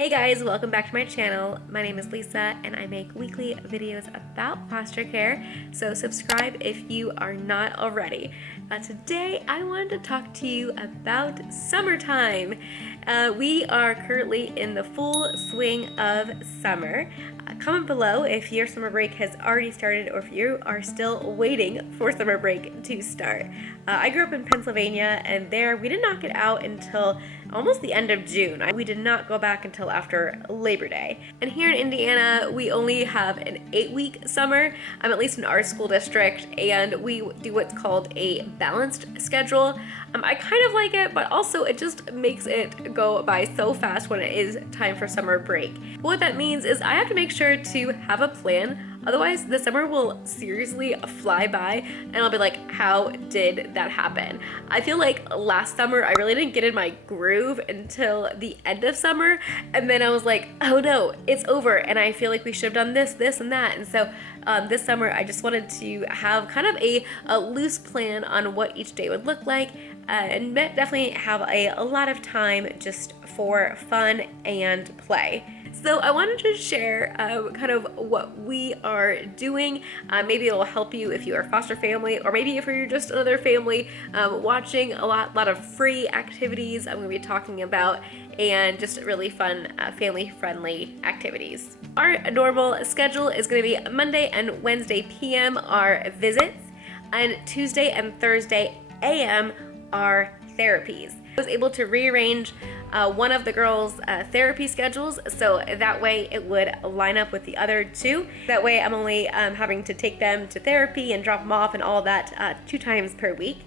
Hey guys, welcome back to my channel. My name is Lisa and I make weekly videos about foster care, so subscribe if you are not already. Today I wanted to talk to you about summertime. We are currently in the full swing of summer. Comment below if your summer break has already started or if you are still waiting for summer break to start. I grew up in Pennsylvania, and there we did not get out until almost the end of June. We did not go back until after Labor Day. And here in Indiana, we only have an 8-week summer, at least in our school district, and we do what's called a balanced schedule. I kind of like it, but also it just makes it go by so fast when it is time for summer break. What that means is I have to make sure to have a plan. Otherwise, the summer will seriously fly by and I'll be like, how did that happen? I feel like last summer, I really didn't get in my groove until the end of summer. And then I was like, oh no, it's over. And I feel like we should have done this, this, and that. And so this summer, I just wanted to have kind of a loose plan on what each day would look like. And definitely have a lot of time just for fun and play. So I wanted to share kind of what we are doing. Maybe it'll help you if you are a foster family, or maybe if you're just another family watching a lot of free activities I'm going to be talking about, and just really fun family-friendly activities. Our normal schedule is going to be Monday and Wednesday p.m. are visits, and Tuesday and Thursday a.m. are therapies. I was able to rearrange one of the girls' therapy schedules, so that way it would line up with the other two. That way I'm only having to take them to therapy and drop them off and all that 2 times per week.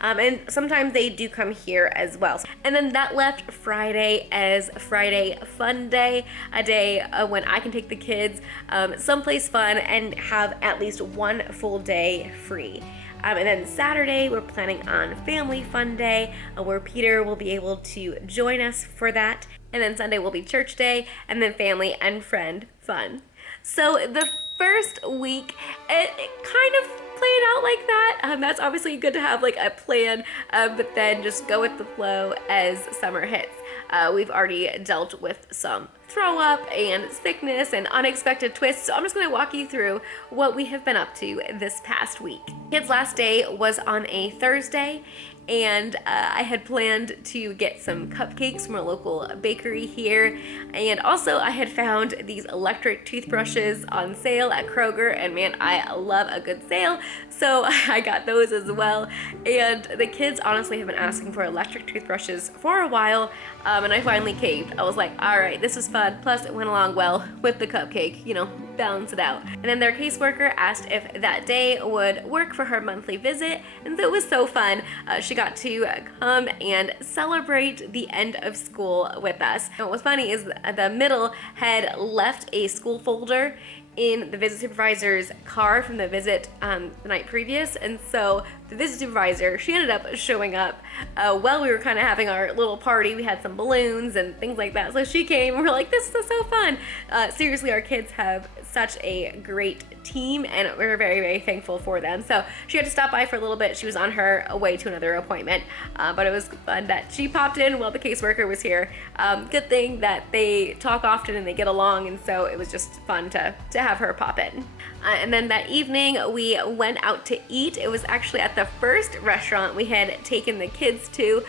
And sometimes they do come here as well. And then that left Friday as Friday Fun Day, a day when I can take the kids someplace fun and have at least one full day free. And then Saturday, we're planning on Family Fun Day, where Peter will be able to join us for that. And then Sunday will be Church Day, and then Family and Friend Fun. So the first week, it kind of played out like that. That's obviously good to have like a plan, but then just go with the flow as summer hits. We've already dealt with some throw up and sickness and unexpected twists, so I'm just going to walk you through what we have been up to this past week. Kids' last day was on a Thursday, and I had planned to get some cupcakes from a local bakery here, and also I had found these electric toothbrushes on sale at Kroger, and man, I love a good sale, so I got those as well. And the kids honestly have been asking for electric toothbrushes for a while, and I finally caved. I was like, all right, this is fun, plus it went along well with the cupcake, you know, balance it out. And then their caseworker asked if that day would work for her monthly visit, and so it was so fun. She got to come and celebrate the end of school with us. And what was funny is the middle had left a school folder in the visit supervisor's car from the visit the night previous, and so the visit supervisor, she ended up showing up while we were kind of having our little party. We had some balloons and things like that, so she came and we're like, this is so fun. Seriously, our kids have such a great team, and we're very, very thankful for them. So she had to stop by for a little bit. She was on her way to another appointment, but it was fun that she popped in while the caseworker was here. Good thing that they talk often and they get along, and so it was just fun to have her pop in. And then that evening we went out to eat. It was actually at the first restaurant we had taken the kids to.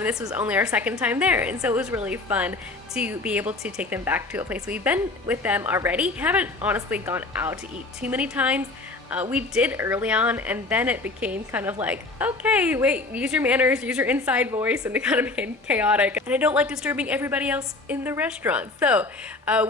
This was only our second time there, and so it was really fun to be able to take them back to a place we've been with them already. Haven't honestly gone out to eat too many times. We did early on, and then it became kind of like, okay, wait, use your manners, use your inside voice, and it kind of became chaotic. And I don't like disturbing everybody else in the restaurant. So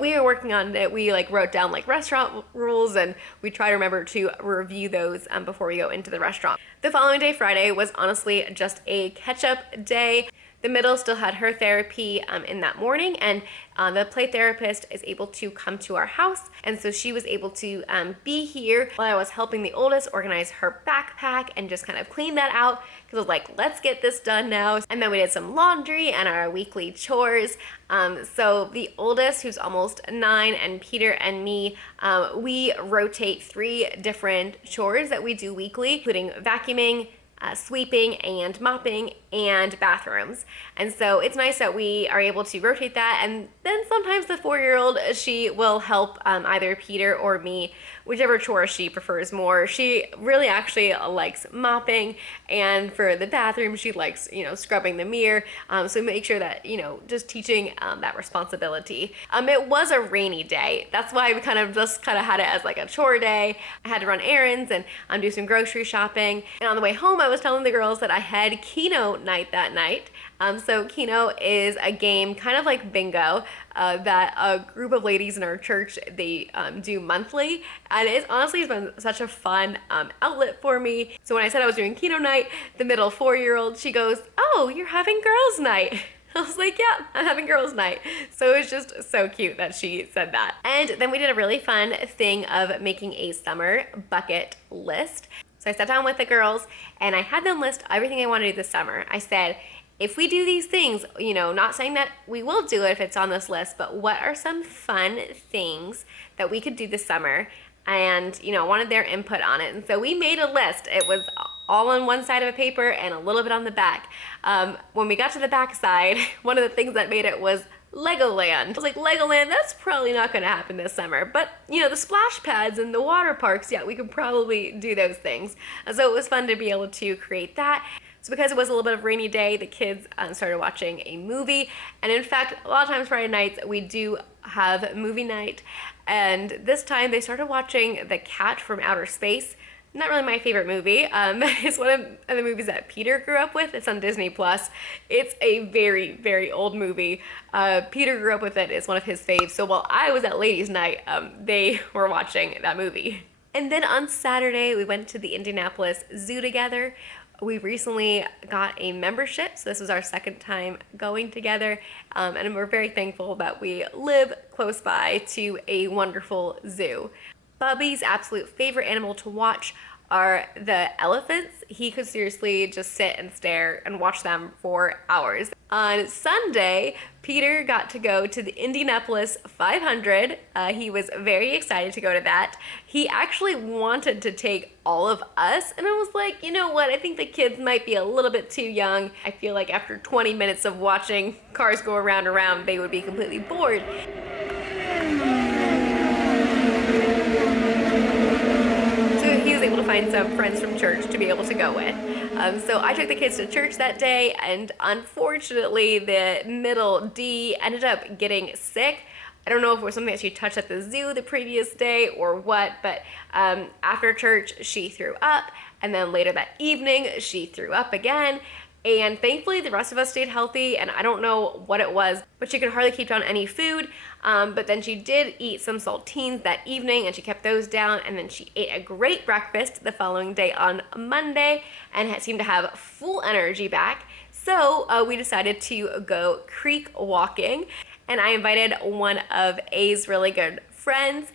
we are working on it. We like wrote down like restaurant rules, and we try to remember to review those before we go into the restaurant. The following day, Friday, was honestly just a catch-up day. The middle still had her therapy in that morning, and the play therapist is able to come to our house, and so she was able to be here while I was helping the oldest organize her backpack and just kind of clean that out, because I was like, let's get this done now. And then we did some laundry and our weekly chores. So the oldest, who's almost 9, and Peter and me, we rotate 3 different chores that we do weekly, including vacuuming, sweeping and mopping, and bathrooms. And so it's nice that we are able to rotate that. And then sometimes the 4-year-old, she will help either Peter or me, whichever chore she prefers more. She really actually likes mopping, and for the bathroom, she likes, scrubbing the mirror. So make sure that, just teaching that responsibility. It was a rainy day. That's why we kind of had it as like a chore day. I had to run errands and do some grocery shopping. And on the way home, I was telling the girls that I had Keno night that night. So Keno is a game kind of like bingo that a group of ladies in our church, they do monthly. And it's honestly been such a fun outlet for me. So when I said I was doing Keno night, the middle 4-year-old, she goes, "Oh, you're having girls night." I was like, "Yeah, I'm having girls night." So it was just so cute that she said that. And then we did a really fun thing of making a summer bucket list. So I sat down with the girls and I had them list everything I wanted to do this summer. I said, if we do these things, not saying that we will do it if it's on this list, but what are some fun things that we could do this summer? And, wanted their input on it. And so we made a list. It was all on one side of a paper and a little bit on the back. When we got to the back side, one of the things that made it was Legoland. I was like, Legoland, that's probably not going to happen this summer. But, the splash pads and the water parks, yeah, we could probably do those things. And so it was fun to be able to create that. So because it was a little bit of a rainy day, the kids started watching a movie. And in fact, a lot of times Friday nights, we do have movie night. And this time they started watching The Cat from Outer Space. Not really my favorite movie. It's one of the movies that Peter grew up with. It's on Disney Plus. It's a very, very old movie. Peter grew up with it. It's one of his faves. So while I was at ladies' night, they were watching that movie. And then on Saturday, we went to the Indianapolis Zoo together. We recently got a membership, so this was our second time going together, and we're very thankful that we live close by to a wonderful zoo. Bubby's absolute favorite animal to watch are the elephants. He could seriously just sit and stare and watch them for hours. On Sunday, Peter got to go to the Indianapolis 500. He was very excited to go to that. He actually wanted to take all of us, and I was like, you know what, I think the kids might be a little bit too young. I feel like after 20 minutes of watching cars go around, they would be completely bored. Able to find some friends from church to be able to go with. So I took the kids to church that day, and unfortunately the middle D ended up getting sick. I don't know if it was something that she touched at the zoo the previous day or what, but after church she threw up, and then later that evening she threw up again. And thankfully the rest of us stayed healthy, and I don't know what it was, but she could hardly keep down any food. But then she did eat some saltines that evening, and she kept those down, and then she ate a great breakfast the following day on Monday and seemed to have full energy back. So we decided to go creek walking, and I invited one of A's really good friends.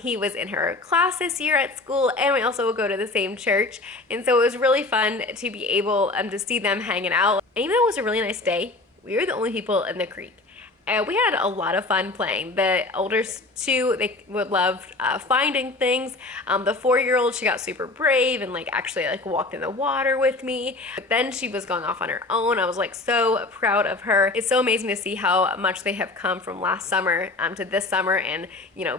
He was in her class this year at school, and we also go to the same church, and so it was really fun to be able to see them hanging out. And even though it was a really nice day, we were the only people in the creek. And we had a lot of fun playing. The older two, they would love finding things. The 4-year-old, she got super brave and actually walked in the water with me. But then she was going off on her own. I was so proud of her. It's so amazing to see how much they have come from last summer to this summer, and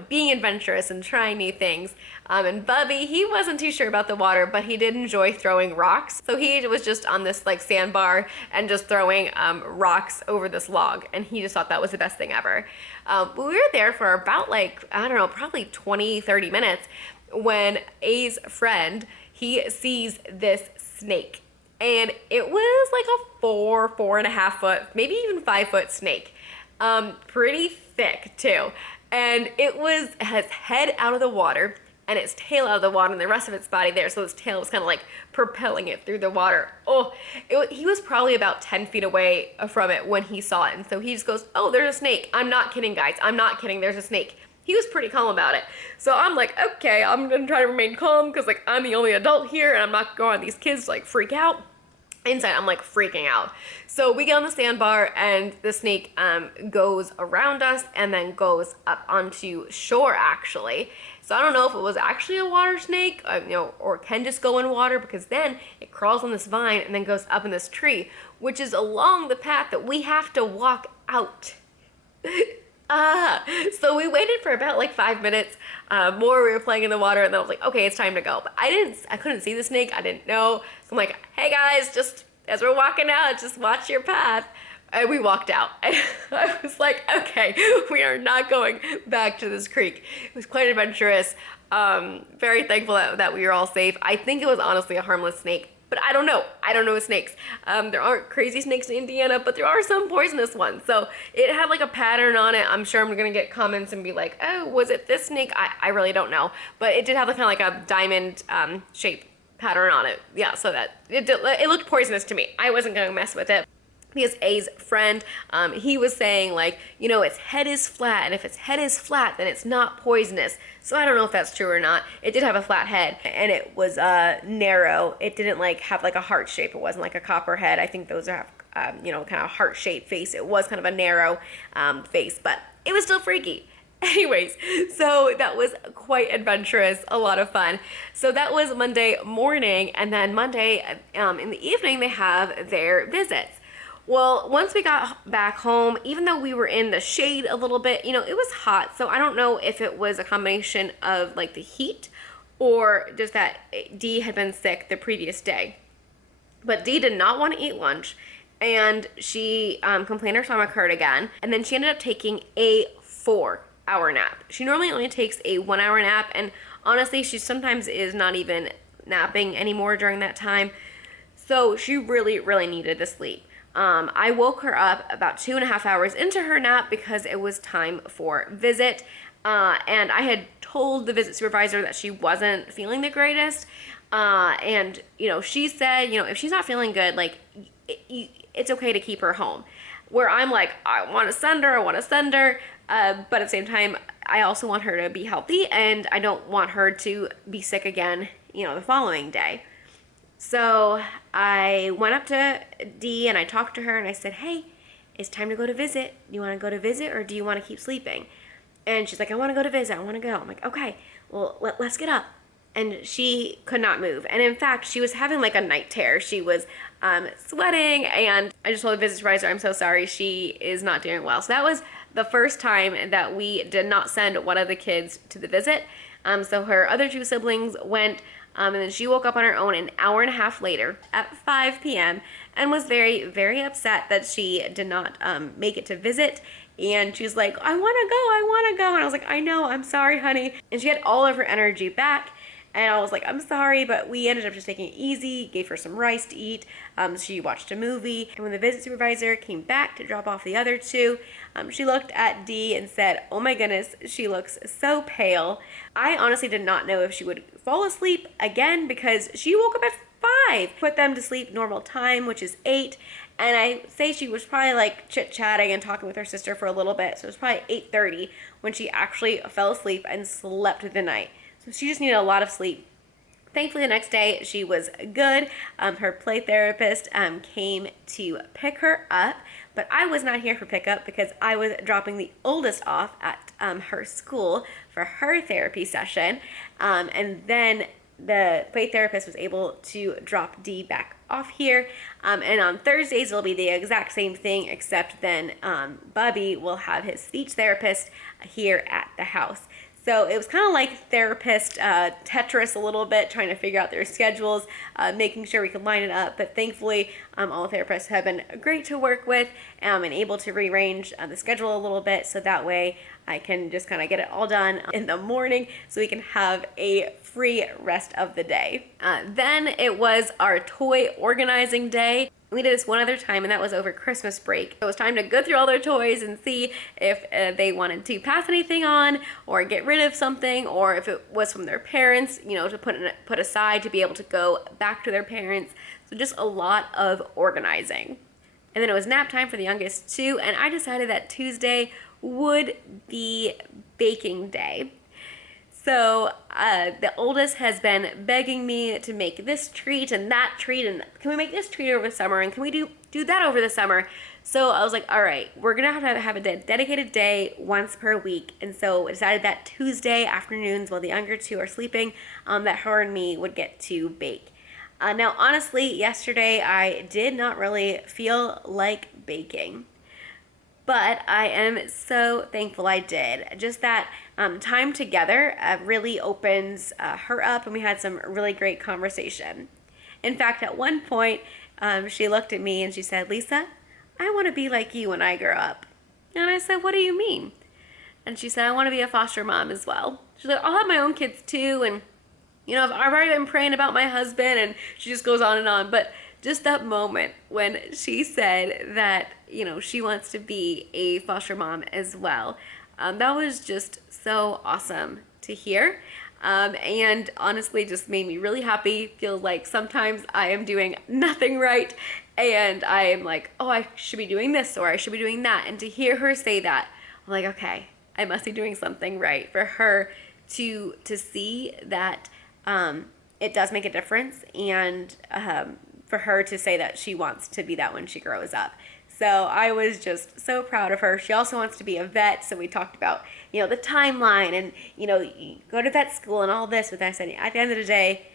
being adventurous and trying new things. And Bubby, he wasn't too sure about the water, but he did enjoy throwing rocks. So he was just on this sandbar and just throwing rocks over this log, and he just thought that was the best thing ever. We were there for about I don't know, probably 20-30 minutes when A's friend, he sees this snake, and it was a 4.5 foot, maybe even 5 foot snake. Pretty thick too, and it was his head out of the water and its tail out of the water and the rest of its body there. So its tail was kind of propelling it through the water. Oh, he was probably about 10 feet away from it when he saw it. And so he just goes, "Oh, there's a snake. I'm not kidding, guys. I'm not kidding. There's a snake." He was pretty calm about it. So I'm okay, I'm gonna try to remain calm because I'm the only adult here and I'm not going to want these kids to freak out. Inside, I'm like freaking out. So we get on the sandbar and the snake goes around us and then goes up onto shore actually. So I don't know if it was actually a water snake, or can just go in water, because then it crawls on this vine and then goes up in this tree, which is along the path that we have to walk out. So we waited for about like 5 minutes more. We were playing in the water, and then I was like, okay, it's time to go. But I couldn't see the snake. I didn't know. So I'm like, hey guys, just as we're walking out, just watch your path. And we walked out. And I was like, okay, we are not going back to this creek. It was quite adventurous. Very thankful that we were all safe. I think it was honestly a harmless snake. But I don't know. I don't know with snakes. There aren't crazy snakes in Indiana, but there are some poisonous ones. So it had like a pattern on it. I'm sure I'm gonna get comments and be like, oh, was it this snake? I really don't know. But it did have kind of like a diamond shape pattern on it. Yeah, so that it looked poisonous to me. I wasn't gonna mess with it. Because A's friend, he was saying like, its head is flat, and if its head is flat, then it's not poisonous. So I don't know if that's true or not. It did have a flat head, and it was narrow. It didn't like have like a heart shape. It wasn't like a copperhead. I think those are kind of heart-shaped face. It was kind of a narrow face, but it was still freaky. Anyways, so that was quite adventurous, a lot of fun. So that was Monday morning, and then Monday in the evening, they have their visits. Well, once we got back home, even though we were in the shade a little bit, it was hot. So I don't know if it was a combination of like the heat or just that Dee had been sick the previous day. But Dee did not want to eat lunch, and she complained her stomach hurt again. And then she ended up taking a 4-hour nap. She normally only takes a 1-hour nap, and honestly, she sometimes is not even napping anymore during that time. So she really, really needed the sleep. I woke her up about 2.5 hours into her nap because it was time for visit. And I had told the visit supervisor that she wasn't feeling the greatest. And she said, if she's not feeling good, like, it's okay to keep her home. Where I'm like, I want to send her. But at the same time, I also want her to be healthy, and I don't want her to be sick again, the following day. So I went up to Dee and I talked to her and I said, hey, it's time to go to visit. Do you want to go to visit, or do you want to keep sleeping? And she's like, I want to go to visit. I want to go. I'm like, okay, well, let's get up. And she could not move. And in fact, she was having like a night terror. She was sweating, and I just told the visit supervisor, I'm so sorry, she is not doing well. So that was the first time that we did not send one of the kids to the visit. So her other 2 siblings went. And then she woke up on her own an hour and a half later at 5 p.m. and was very, very upset that she did not make it to visit. And she was like, I want to go. And I was like, I know, I'm sorry, honey. And she had all of her energy back. And I was like, I'm sorry, but we ended up just taking it easy, gave her some rice to eat. She watched a movie. And when the visit supervisor came back to drop off the other 2, she looked at Dee and said, oh my goodness, she looks so pale. I honestly did not know if she would fall asleep again, because she woke up at 5. Put them to sleep normal time, which is 8. And I say she was probably like chit-chatting and talking with her sister for a little bit. So it was probably 8:30 when she actually fell asleep and slept the night. So she just needed a lot of sleep. Thankfully, the next day she was good. Her play therapist came to pick her up, but I was not here for pickup because I was dropping the oldest off at her school for her therapy session. And then the play therapist was able to drop Dee back off here. And on Thursdays, it'll be the exact same thing, except then Bubby will have his speech therapist here at the house. So it was kind of like therapist Tetris a little bit, trying to figure out their schedules, making sure we could line it up. But thankfully, all the therapists have been great to work with and able to rearrange the schedule a little bit, so that way I can just kind of get it all done in the morning so we can have a free rest of the day. Then it was our toy organizing day. We did this one other time, and that was over Christmas break. It was time to go through all their toys and see if they wanted to pass anything on or get rid of something, or if it was from their parents, to put aside to be able to go back to their parents. So just a lot of organizing. And then it was nap time for the youngest too, and I decided that Tuesday would be baking day. So the oldest has been begging me to make this treat and that treat, and can we make this treat over the summer, and can we do that over the summer? So I was like, all right, we're gonna have to have a dedicated day once per week. And so I decided that Tuesday afternoons, while the younger two are sleeping, that her and me would get to bake. Now, honestly, yesterday I did not really feel like baking, but I am so thankful I did. Just that time together really opens her up, and we had some really great conversation. In fact, at one point, she looked at me and she said, "Lisa, I want to be like you when I grow up." And I said, "What do you mean?" And she said, "I want to be a foster mom as well." She's like, "I'll have my own kids too, and I've already been praying about my husband," and she just goes on and on. But just that moment when she said that, she wants to be a foster mom as well, that was just so awesome to hear. And honestly just made me really happy. Feels like sometimes I am doing nothing right, and I am like, oh, I should be doing this or I should be doing that. And to hear her say that, I'm like, okay, I must be doing something right. For her to see that it does make a difference, and for her to say that she wants to be that when she grows up. So I was just so proud of her. She also wants to be a vet, so we talked about, the timeline and, you go to vet school and all this. But I said, at the end of the day,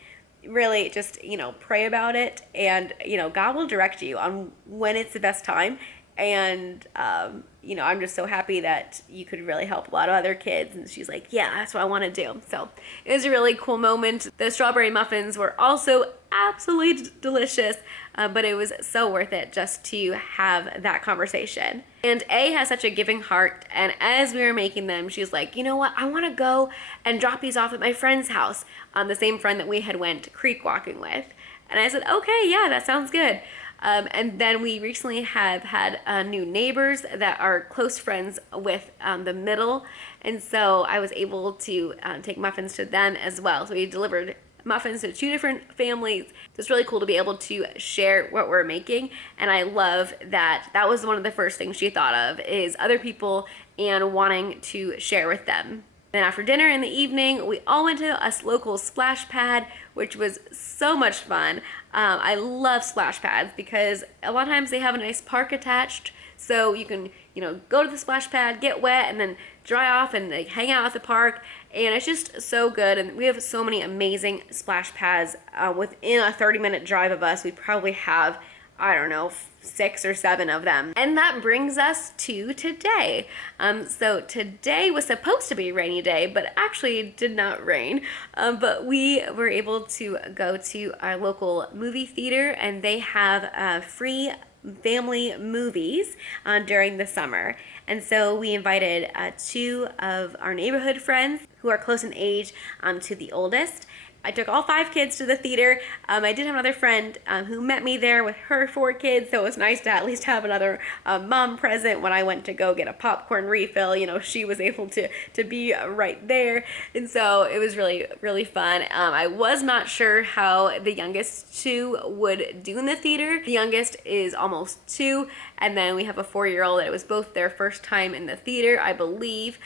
really just, pray about it, and, God will direct you on when it's the best time. And, I'm just so happy that you could really help a lot of other kids. And she's like, yeah, that's what I want to do. So it was a really cool moment. The strawberry muffins were also absolutely delicious, but it was so worth it just to have that conversation. And A has such a giving heart, and as we were making them, she's like, you know what, I want to go and drop these off at my friend's house, the same friend that we had went creek walking with. And I said, okay, yeah, that sounds good. And then we recently have had new neighbors that are close friends with the middle, and so I was able to take muffins to them as well. So we delivered muffins to 2 different families. So it's really cool to be able to share what we're making, and I love that that was one of the first things she thought of, is other people and wanting to share with them. Then after dinner in the evening, we all went to a local splash pad, which was so much fun. I love splash pads because a lot of times they have a nice park attached, so you can, go to the splash pad, get wet, and then dry off and hang out at the park. And it's just so good. And we have so many amazing splash pads within a 30-minute drive of us. We probably have, I don't know, 6 or 7 of them. And that brings us to today. So today was supposed to be a rainy day, but actually did not rain. But we were able to go to our local movie theater, and they have free family movies during the summer. And so we invited 2 of our neighborhood friends who are close in age to the oldest. I took all 5 kids to the theater. I did have another friend who met me there with her 4 kids, so it was nice to at least have another mom present when I went to go get a popcorn refill. She was able to be right there, and so it was really, really fun. I was not sure how the youngest 2 would do in the theater. The youngest is almost 2, and then we have a 4-year-old that it was both their first time in the theater, I believe.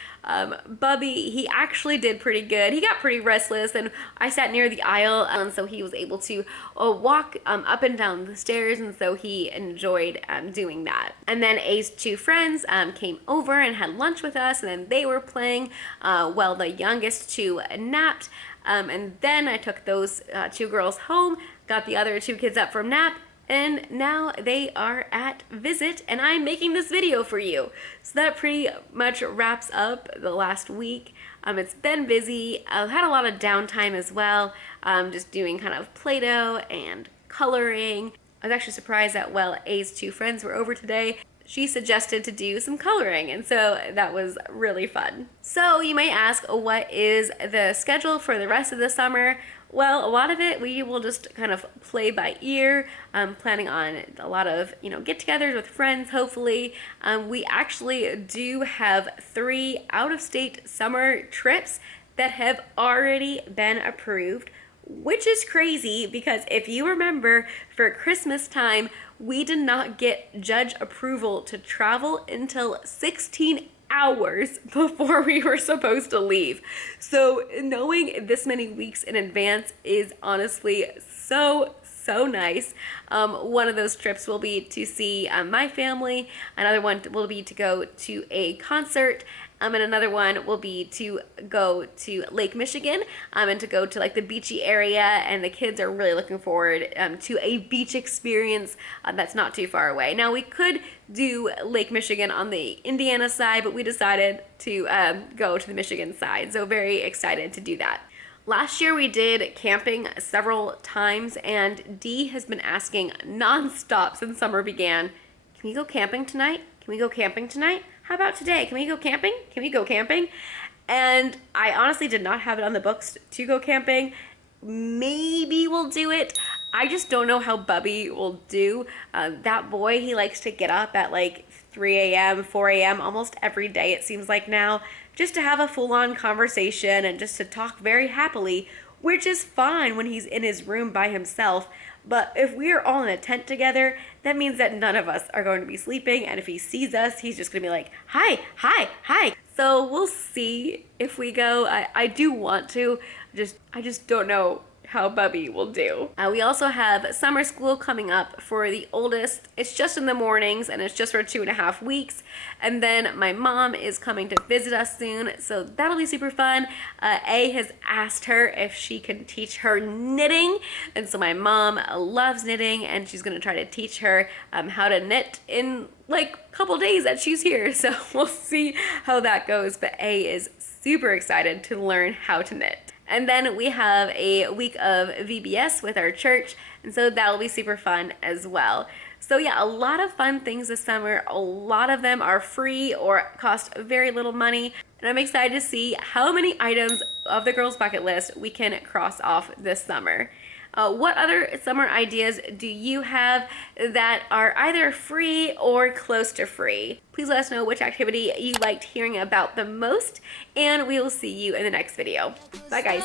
Bubby, he actually did pretty good. He got pretty restless, and I sat near the aisle, and so he was able to walk up and down the stairs, and so he enjoyed doing that. And then A's 2 friends came over and had lunch with us, and then they were playing while the youngest 2 napped. And then I took those 2 girls home, got the other 2 kids up from nap, and now they are at visit, and I'm making this video for you. So that pretty much wraps up the last week. It's been busy. I've had a lot of downtime as well, just doing kind of Play-Doh and coloring. I was actually surprised that while A's 2 friends were over today, she suggested to do some coloring, and so that was really fun. So you might ask, what is the schedule for the rest of the summer? Well, a lot of it we will just kind of play by ear. Planning on a lot of, get-togethers with friends, hopefully. We actually do have 3 out-of-state summer trips that have already been approved, which is crazy because if you remember, for Christmas time, we did not get judge approval to travel until 16 hours before we were supposed to leave. So knowing this many weeks in advance is honestly so nice. One of those trips will be to see my family. Another one will be to go to a concert. And another one will be to go to Lake Michigan and to go to like the beachy area. And the kids are really looking forward to a beach experience that's not too far away. Now we could do Lake Michigan on the Indiana side, but we decided to go to the Michigan side. So very excited to do that. Last year we did camping several times, and Dee has been asking nonstop since summer began, can we go camping tonight? Can we go camping tonight? How about today? Can we go camping? Can we go camping? And I honestly did not have it on the books to go camping. Maybe we'll do it. I just don't know how Bubby will do. That boy, he likes to get up at like 3 a.m., 4 a.m. almost every day, it seems like now, just to have a full-on conversation and just to talk very happily, which is fine when he's in his room by himself. But if we are all in a tent together, that means that none of us are going to be sleeping. And if he sees us, he's just going to be like, hi, hi, hi. So we'll see if we go. I do want to. I just don't know how Bubby will do. We also have summer school coming up for the oldest. It's just in the mornings and it's just for 2.5 weeks. And then my mom is coming to visit us soon, so that'll be super fun. A has asked her if she can teach her knitting, and so my mom loves knitting and she's gonna try to teach her how to knit in like a couple days that she's here. So we'll see how that goes, but A is super excited to learn how to knit. And then we have a week of VBS with our church, and so that'll be super fun as well. So yeah, a lot of fun things this summer. A lot of them are free or cost very little money, and I'm excited to see how many items of the girls' bucket list we can cross off this summer. What other summer ideas do you have that are either free or close to free? Please let us know which activity you liked hearing about the most, and we will see you in the next video. Bye guys.